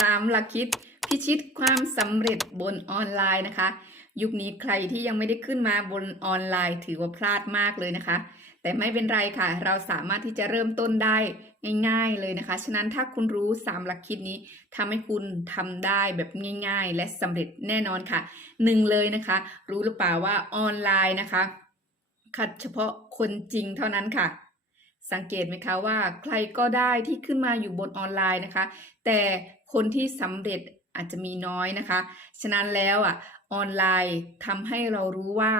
3หลักคิดพิชิตความสำเร็จบนออนไลน์นะคะ ยุคนี้ใครที่ยังไม่ได้ขึ้นมาบนออนไลน์ ถือว่าพลาดมากเลยนะคะ แต่ไม่เป็นไรค่ะ เราสามารถที่จะเริ่มต้นได้ง่าย ๆเลยนะคะ ฉะนั้นถ้าคุณรู้ 3 หลักคิดนี้ทำให้คุณทำได้แบบง่าย ๆ และสำเร็จแน่นอนค่ะหนึ่งเลยนะคะ รู้หรือเปล่าว่าออนไลน์นะคะ คัดเฉพาะคนจริงเท่านั้นค่ะ สังเกตไหมคะว่าใครก็ได้ที่ขึ้นมาอยู่บนออนไลน์นะคะ แต่คนที่สำเร็จอาจจะมีน้อยนะคะ ฉะนั้นแล้วอะออนไลน์ทำให้เรารู้ว่า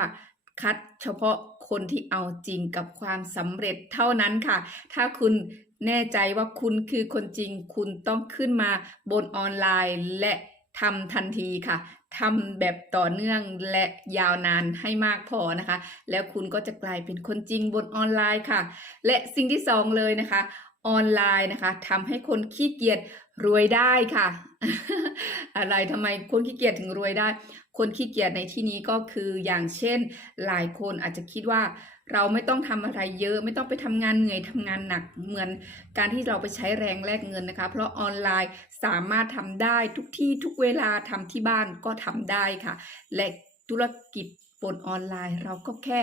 คัดเฉพาะคนที่เอาจริงกับความสำเร็จเท่านั้นค่ะ ถ้าคุณแน่ใจว่าคุณคือคนจริง คุณต้องขึ้นมาบนออนไลน์และ ทำทันทีค่ะทำแบบต่อเนื่องและยาวนานให้มากพอนะคะ แล้วคุณก็จะกลายเป็นคนจริงบนออนไลน์ค่ะ และสิ่งที่สองเลยนะคะออนไลน์นะคะทำให้คนขี้เกียจ รวยได้ค่ะ อะไรทำไมคนขี้เกียจถึงรวยได้ คนขี้เกียจในที่นี้ก็คืออย่างเช่น หลายคนอาจจะคิดว่าเราไม่ต้องทำอะไรเยอะ ไม่ต้องไปทำงานเหนื่อยทำงานหนักเหมือนการที่เราไปใช้แรงแลกเงินนะคะ เพราะออนไลน์สามารถทำได้ทุกที่ทุกเวลาทำที่บ้านก็ทำได้ค่ะ และธุรกิจบนออนไลน์เราก็แค่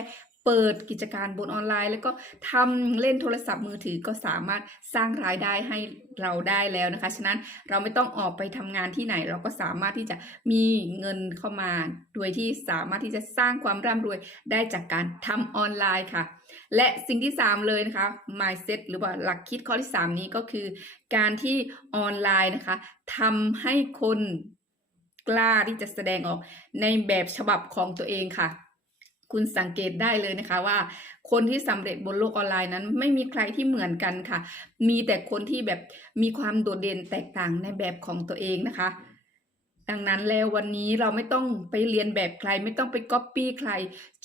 เปิดกิจการบนออนไลน์ แล้วก็ทำเล่นโทรศัพท์มือถือก็สามารถสร้างรายได้ให้เราได้แล้วนะคะ ฉะนั้นเราไม่ต้องออกไปทำงานที่ไหน เราก็สามารถที่จะมีเงินเข้ามาโดยที่สามารถที่จะสร้างความร่ำรวยได้จากการทำออนไลน์ค่ะ และสิ่งที่ 3 เลยนะคะ mindset หรือว่าหลักคิดข้อที่ 3 นี้ก็คือ การที่ออนไลน์นะคะทำให้คนกล้าที่จะแสดงออกในแบบฉบับของตัวเองค่ะ คุณสังเกตได้เลยนะคะว่า คนที่สำเร็จบนโลกออนไลน์นั้น ไม่มีใครที่เหมือนกันค่ะ มีแต่คนที่แบบมีความโดดเด่นแตกต่างในแบบของตัวเองนะคะ ดังนั้นแล้ววันนี้เราไม่ต้องไปเรียนแบบใคร ไม่ต้องไปก๊อปปี้ใคร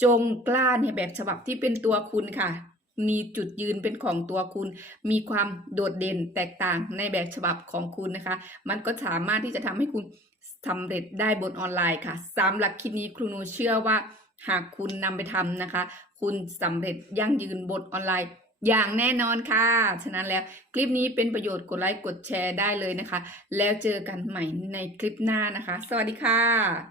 จงกล้าในแบบฉบับที่เป็นตัวคุณค่ะ มีจุดยืนเป็นของตัวคุณ มีความโดดเด่นแตกต่างในแบบฉบับของคุณนะคะ มันก็สามารถที่จะทำให้คุณสำเร็จได้บนออนไลน์ค่ะสามหลักคิดนี้ครูนูเชื่อว่า หากคุณนำไปทำนะคะ คุณสำเร็จยั่งยืนบทออนไลน์อย่างแน่นอนค่ะ ฉะนั้นแล้วคลิปนี้เป็นประโยชน์กดไลค์กดแชร์ได้เลยนะคะ แล้วเจอกันใหม่ในคลิปหน้านะคะ สวัสดีค่ะ